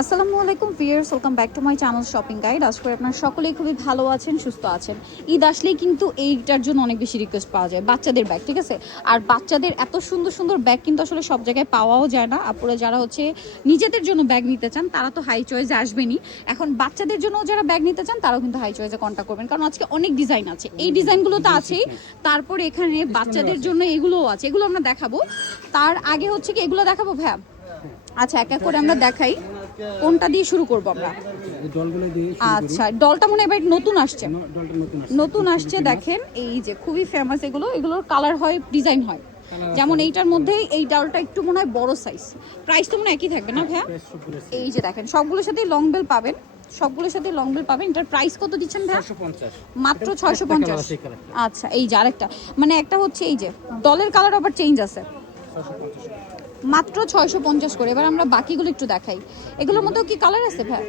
আসসালামু আলাইকুম viewers, welcome back to my channel shopping guide. আশা করি আপনারা সকলেই খুবই ভালো আছেন, সুস্থ আছেন। ঈদ আসলেই কিন্তু এইটার জন্য অনেক বেশি রিকোয়েস্ট পাওয়া যায়, বাচ্চাদের ব্যাগ, ঠিক আছে। আর বাচ্চাদের এত সুন্দর সুন্দর ব্যাগ কিন্তু আসলে সব জায়গায় পাওয়াও যায় না। আপুরা যারা হচ্ছে নিজেদের জন্য ব্যাগ নিতে চান তারা তো হাই চয়েসে আসবেনই। এখন বাচ্চাদের জন্য যারা ব্যাগ নিতে চান তারাও কিন্তু হাই চয়েসে কন্ট্যাক্ট করবেন, কারণ আজকে অনেক ডিজাইন আছে। এই ডিজাইনগুলো তো আছেই, তারপরে এখানে বাচ্চাদের জন্য এগুলোও আছে, এগুলো আমরা দেখাবো। তার আগে হচ্ছে কি এগুলো দেখাবো ভাইয়া? আচ্ছা, এক এক করে আমরা দেখাই। কোনটা দিয়ে শুরু করব আমরা? আচ্ছা, ডলটা মনে হয় এবার নতুন আসছে, নতুন আসছে। দেখেন এই যে খুবই ফেমাস এগুলো, এগুলোর কালার হয়, ডিজাইন হয়। যেমন এইটার মধ্যে এই ডালটা একটু মনে হয় বড় সাইজ। প্রাইস তো মনে হয় একই থাকবে না ভাইয়া? এই যে দেখেন সবগুলোর সাথে লং বেল পাবেন, সবগুলোর সাথে লং বেল পাবেন। এটার প্রাইস কত দিচ্ছেন ভাইয়া? মাত্র 650। আচ্ছা, এই যে আরেকটা, মানে একটা হচ্ছে এই যে ডলের কালার আবার চেঞ্জ আছে, মাত্র 650 করে। এবার আমরা বাকিগুলো একটু দেখাই। এগুলোর মধ্যেও কি কালার আছে ভাই?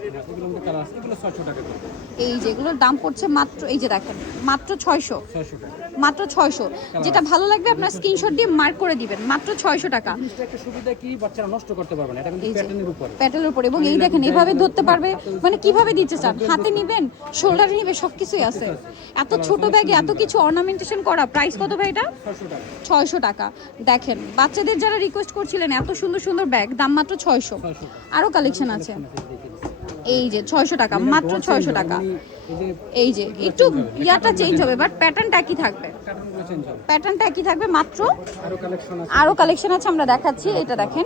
এই যে এগুলোর দাম পড়ছে মাত্র, এই যে দেখেন মাত্র 600, মাত্র 600। যেটা ভালো লাগবে আপনার স্ক্রিনশট দিয়ে মার্ক করে দিবেন, মাত্র 600 টাকা। একটা সুবিধা কি, বাচ্চারা নষ্ট করতে পারবে না, এটা কিন্তু প্যাটার্নের উপর, প্যাটেলের উপর। এবং এই দেখেন এভাবে ধরতে পারবে, মানে কিভাবে দিতে চান, হাতে নিবেন, শোল্ডারে নিবে, সবকিছুই আছে। এত ছোট ব্যাগে এত কিছু অর্নামেন্টেশন করা। প্রাইস কত ভাই এটা? 600 টাকা। দেখেন বাচ্চাদের যারা রিকোয়েস্ট করছিলেন এত সুন্দর সুন্দর ব্যাগ, দাম মাত্র 600। আরো কালেকশন আছে। এই যে 600 টাকা, মাত্র 600 টাকা। এই যে একটু ইয়াটা চেঞ্জ হবে, বাট প্যাটার্নটা একই থাকবে, প্যাটার্নটা একই থাকবে। মাত্র আরো কালেকশন আছে, আমরা দেখাচ্ছি। এটা দেখেন।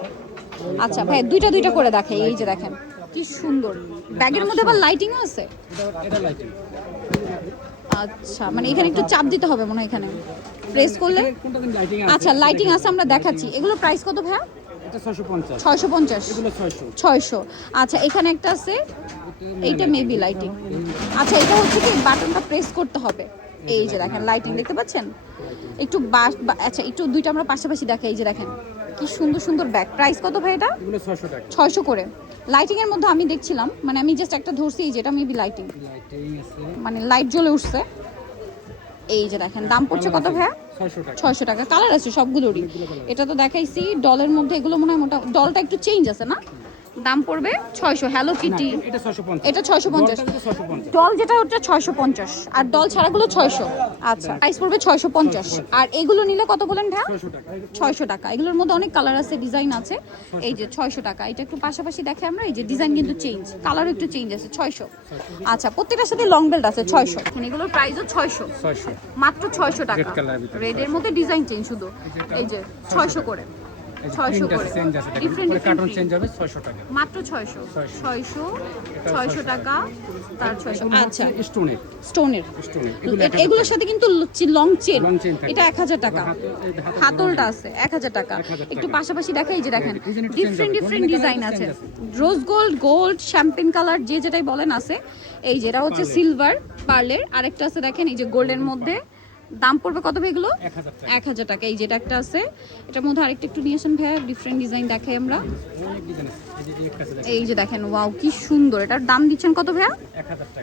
আচ্ছা ভাই, দুইটা দুইটা করে দেখাই। এই যে দেখেন কি সুন্দর, ব্যাগের মধ্যে আবার লাইটিংও আছে। আচ্ছা, মানে এখানে একটু চাপ দিতে হবে মনে হয়, এখানে প্রেস করলে। আচ্ছা, লাইটিং আছে, আমরা দেখাচ্ছি। এগুলো প্রাইস কত ভাইয়া? 650। 600। আচ্ছা, এখানে একটা আছে, এইটা মেবি লাইটিং। আচ্ছা, এটা হচ্ছে কি বাটনটা প্রেস করতে হবে। এই যে দেখেন লাইটিং দেখতে পাচ্ছেন। একটু আচ্ছা, একটু দুইটা আমরা পাশাপাশি দেখাই। এই যে দেখেন কি সুন্দর সুন্দর ব্যাগ। প্রাইস কত ভাই এটা? 600 করে। লাইটিং এর মধ্যে আমি দেখছিলাম, মানে আমি জাস্ট একটা ধরছি, এই যেটা মেবি লাইটিং, মানে লাইট জ্বলে উঠছে। এই যে দেখেন দাম পড়ছে কত ভাইয়া? 600 টাকা। কালার আছে সবগুলোরই। এটা তো দেখাইছি ডলের মধ্যে, এগুলো মনে হয় মোটা, ডলটা একটু চেঞ্জ আছে না। দাম পড়বে 600। হ্যালো কিটি এটা 650। ডল যেটা হচ্ছে 650, আর ডল ছাড়াগুলো 600। আচ্ছা, প্রাইস পড়বে 650। আর এগুলো নিলে কত বলেন ভাইয়া? 600 টাকা। এগুলোর মধ্যে অনেক কালার আছে, ডিজাইন আছে। এই যে 600 টাকা। এটা একটু পাশাপাশি দেখে আমরা। এই যে ডিজাইন কিন্তু চেঞ্জ, কালারও একটু চেঞ্জ আছে। 600। আচ্ছা, প্রত্যেকটার সাথে লং বেল্ট আছে। 600। এগুলোর প্রাইসও 600, মাত্র 600 টাকা। রেডের মধ্যে ডিজাইন চেঞ্জ শুধু। এই যে 600 করে, 600 করে। ডিফারেন্ট কার্টন চেঞ্জ হবে। 600 টাকা, মাত্র 600। 600 টাকা, তার 600। আচ্ছা, স্টোনের এগুলোর সাথে কিন্তু লং চেন, এটা 1000 টাকা। হাতলটা আছে 1000 টাকা। একটু পাশাপাশি দেখা। এই যে দেখেন ডিফারেন্ট ডিজাইন আছে। Rose gold, gold, champagne colour, যে যেটাই বলেন আছে। এই যে এটা হচ্ছে সিলভার পার্লের। আরেকটা আছে দেখেন, এই যে গোল্ডের মধ্যে। দাম পড়বে কত ভাই এগুলো? 1000 টাকা। এই যেটা একটা আছে, এটার মধ্যে আরেকটা একটু নিয়ে আসেন ভাইয়া, ডিফারেন্ট ডিজাইন দেখাই আমরা। এই যে দেখেন, ওয়াও কি সুন্দর। এটার দাম দিচ্ছেন কত ভাইয়া?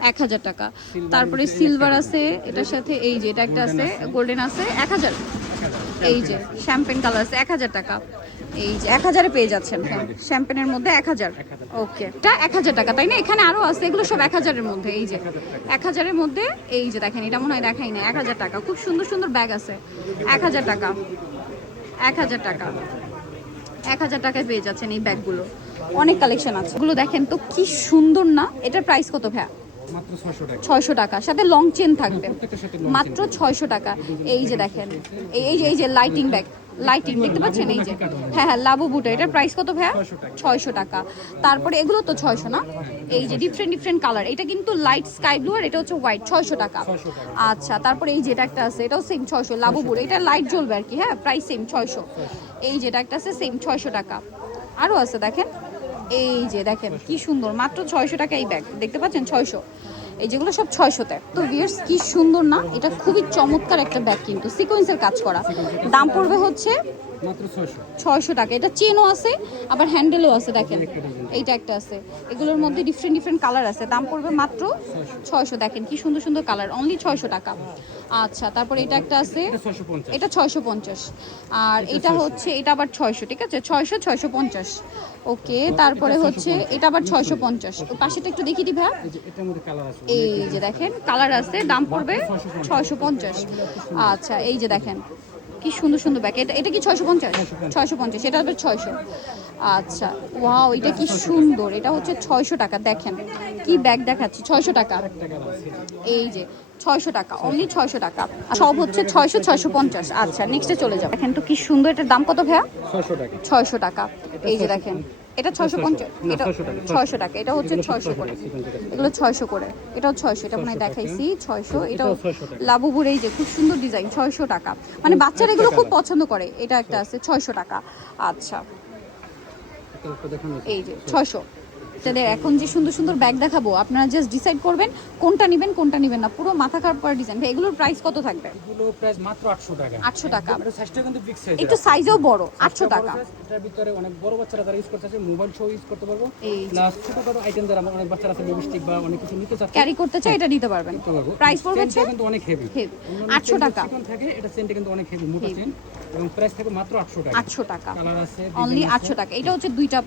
1000 টাকা। তারপরে সিলভার আছে এটার সাথে। এই যে এটা একটা আছে, গোল্ডেন আছে, 1000। এই যে শ্যাম্পেন কালার আছে, 1000 টাকা। এই যে 1000-এ পেয়ে যাচ্ছেন। হ্যাঁ, শ্যাম্পেনের মধ্যে 1000। ওকে, এটা 1000 টাকা, তাই না? এখানে আরো আছে, এগুলো সব 1000-এর মধ্যে। এই যে 1000-এর মধ্যে। এই যে দেখেন, এটা মনে হয় দেখাই না। 1000 টাকা। খুব সুন্দর সুন্দর ব্যাগ আছে। 1000 টাকা, 1000 টাকা, 1000 টাকায় পেয়ে যাচ্ছেন এই ব্যাগগুলো। অনেক কালেকশন আছে। এগুলো দেখেন তো কি সুন্দর না। এটার প্রাইস কত ভাইয়া? 600 টাকা, সাথে লং চেন থাকবে। মাত্র 600 টাকা। এই যে দেখেন, এই যে লাইটিং ব্যাগ, লাইটিং দেখতে পাচ্ছেন। এই যে হ্যাঁ, লাবু বুটা। এটার প্রাইস কত ভাইয়া? 600 টাকা। তারপরে এগুলো তো 600 না? এই যে ডিফারেন্ট কালার। এটা কিন্তু লাইট স্কাই ব্লু, আর এটা হচ্ছে হোয়াইট। 600 টাকা। আচ্ছা, তারপরে এই যেটা একটা আছে, এটাও সেম 600। লাবু বুট, এটা লাইট জ্বলবে আর কি। হ্যাঁ, প্রাইস সেম 600। এই যেটা একটা আছে সেম 600 টাকা। আরও আছে দেখেন। এই যে দেখেন কি সুন্দর, মাত্র 600 টাকা এই ব্যাগ দেখতে পাচ্ছেন। 600। এই যেগুলো সব 600-তে। তো ভিউয়ার্স কি সুন্দর না, এটা খুবই চমৎকার একটা ব্যাগ, কিন্তু সিকোয়েন্সের কাজ করা। দাম পড়বে হচ্ছে মাত্র 600 600 টাকা। এটা চেনও আছে আবার হ্যান্ডেলও আছে, দেখেন এইটা একটা আছে। এগুলোর মধ্যে ডিফারেন্ট ডিফারেন্ট কালার আছে, দাম পড়বে মাত্র 600। দেখেন কি সুন্দর সুন্দর কালার, অনলি 600 টাকা। আচ্ছা, তারপরে এটা একটা আছে, এটা 650 এটা 650। আর এটা হচ্ছে, এটা আবার 600, ঠিক আছে, 600 650। ওকে, তারপরে হচ্ছে এটা আবার 650। ওই পাশেটা একটু দেখিয়ে দিই ভাই। এই যে এটার মধ্যে কালার আছে, এই যে দেখেন কালার আছে, দাম পড়বে 650। আচ্ছা, এই যে দেখেন কি সুন্দর সুন্দর ব্যাগ। এটা কি 650? 650, এটা হবে 600। আচ্ছা, ওয়াও, এটা কি সুন্দর, এটা হচ্ছে 600 টাকা। দেখেন কি ব্যাগ দেখাচ্ছি, 600 টাকা। এই যে 600 টাকা, অনলি 600 টাকা। সব হচ্ছে 600 650। আচ্ছা, নেক্সটে চলে যাও। দেখেন তো কি সুন্দর, এটার দাম কত ভাইয়া? 600 টাকা। 600 টাকা। এই যে দেখেন, এটা 650, এটা 600 টাকা, এটা হচ্ছে 600 করে, এগুলো 600 করে, এটাও 600, এটা মনে হয় দেখাইছি 600, এটাও লাবুবুর। এই যে খুব সুন্দর ডিজাইন, 600 টাকা। মানে বাচ্চারা এগুলো খুব পছন্দ করে। এটা একটা আছে 600 টাকা। আচ্ছা, এই যে 600। তাদের এখন যে সুন্দর সুন্দর ব্যাগ দেখাবো, আপনারা জাস্ট ডিসাইড করবেন কোনটা নেবেন কোনটা নেবেন না। পুরো মাথা খারাপ করা ডিজাইন। ভাই এগুলোর প্রাইস কত থাকবে? এগুলো প্রাইস মাত্র 800 টাকা। 800 টাকা। এটা সাইজটা কিন্তু বিগ সাইজ, একটু সাইজও বড়, 800 টাকা। এটার ভিতরে অনেক বড় বাচ্চারা যারা ইউজ করতে চায় মোবাইল সহ ইউজ করতে পারবো। এই প্লাস ছোটখাটো আইটেম যারা অনেক বাচ্চারা আছে লিপস্টিক বা অনেক কিছু নিতে চাচ্ছে, ক্যারি করতে চাই, এটা নিতে পারবেন। প্রাইস পড়বে হচ্ছে কিন্তু অনেক হেভি, 800 টাকা। চিকন থাকে, এটা সেন্টে কিন্তু অনেক হেভি, মোটা সেন্ট, এবং প্রাইস থাকে মাত্র 800 টাকা। 800 টাকা, কালার আছে অনলি 800 টাকা। এটা হচ্ছে দুইটা,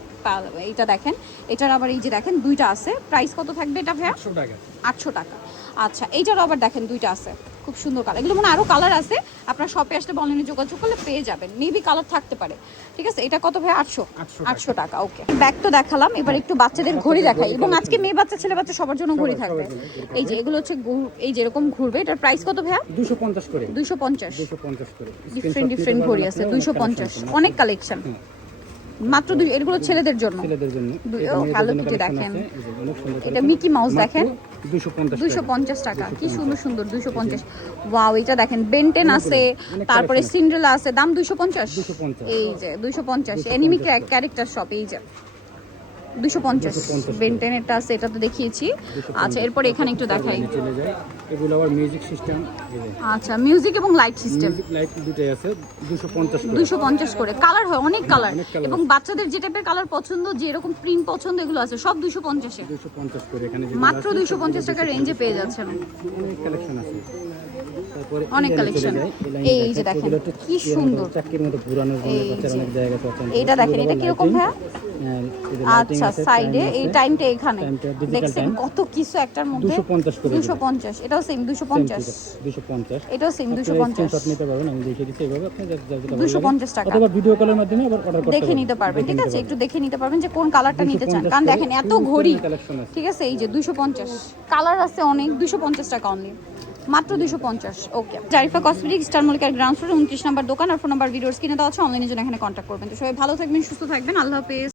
এইটা দেখেন, এটার আবার এই যে দেখেন দুইটা আছে। প্রাইস কত থাকবে এটা ভাইয়া? 800 টাকা। 800 টাকা। আচ্ছা, এইটার আবার দেখেন দুইটা আছে, খুব সুন্দর কালার। এগুলো মানে আরো কালার আছে, আপনার শপে আসলে অনলাইনে যোগাযোগ করলে পেয়ে যাবেন। মেবি কালার থাকতে পারে, ঠিক আছে। এটা কত ভাই? 800 800 টাকা। ওকে, ব্যাগ তো দেখালাম, এবার একটু বাচ্চাদের ঘড়ি দেখাই। এবং আজকে মেয়ে বাচ্চা ছেলে বাচ্চা সবার জন্য ঘড়ি থাকবে। এই যে এগুলো হচ্ছে এই যে এরকম ঘুরবে। এটার প্রাইস কত ভাইয়া? 250 করে। 250। 250 করে। ডিফারেন্ট ডিফারেন্ট ঘড়ি আছে, 250, অনেক কালেকশন। মাত্র এগুলো ছেলেদের জন্য। হ্যালো কিটি দেখেন, এটা মিকি মাউস দেখেন, 250 টাকা। কি সুন্দর সুন্দর, 250। ওয়াও, এটা দেখেন বেনটেন আছে, তারপরে সিন্ড্রেলা আছে, দাম 250। এই যে 250, এনিমি ক্যারেক্টার শপ। এই যে 250 বেনটেন এটা আছে, এটা তো দেখিয়েছি। আচ্ছা, এরপর এখানে একটু দেখাই। এগুলো আবার মিউজিক সিস্টেম। আচ্ছা, মিউজিক এবং লাইট সিস্টেম, মিউজিক লাইট দুটোই আছে, 250 করে। 250 করে। কালার হয় অনেক কালার, এবং বাচ্চাদের যে টাইপের কালার পছন্দ, যে এরকম প্রিন্ট পছন্দ, এগুলো আছে সব 250 এ। 250 করে এখানে মাত্র 250 টাকা রেঞ্জে পেয়ে যাচ্ছেন। অনেক কালেকশন আছে। তারপরে অনেক কালেকশন। এই যে দেখেন কি সুন্দর, চাকির মতো ঘোরানোর জন্য বাচ্চারা অনেক জায়গা পছন্দ। এইটা দেখেন, এটা কি রকম ভাইয়া? আচ্ছা, সাইডে এই টাইমটা এখানে দেখছেন কত কিছু একটার মধ্যে। 250 করে। 250, এটাও সেম 250। 250, এটাও সেম 250। স্ক্রিনশট নিতে পারবেন, আমি দেখিয়ে দিচ্ছি এইভাবে আপনি যা 250 টাকা। অথবা ভিডিও কলের মাধ্যমে আবার অর্ডার করতে দেখে নিতে পারবেন, ঠিক আছে। একটু দেখে নিতে পারবেন যে কোন কালারটা নিতে চান। কারণ দেখেন এত ঘড়ি, ঠিক আছে। এই যে 250, কালার আছে অনেক, 250 টাকা অনলি, মাত্র 250। ওকে, জারিফা কসমেটিক, স্টার মল্লিকার গ্রাউন্ড ফ্লোরে 29 নম্বর দোকান। আর ফোন নাম্বার ভিডিওস কিনে দেওয়া আছে, অনলাইনে জন্য এখানে কন্ট্যাক্ট করবেন। তো সবাই ভালো থাকবেন, সুস্থ থাকবেন, আল্লাহ হাফেজ।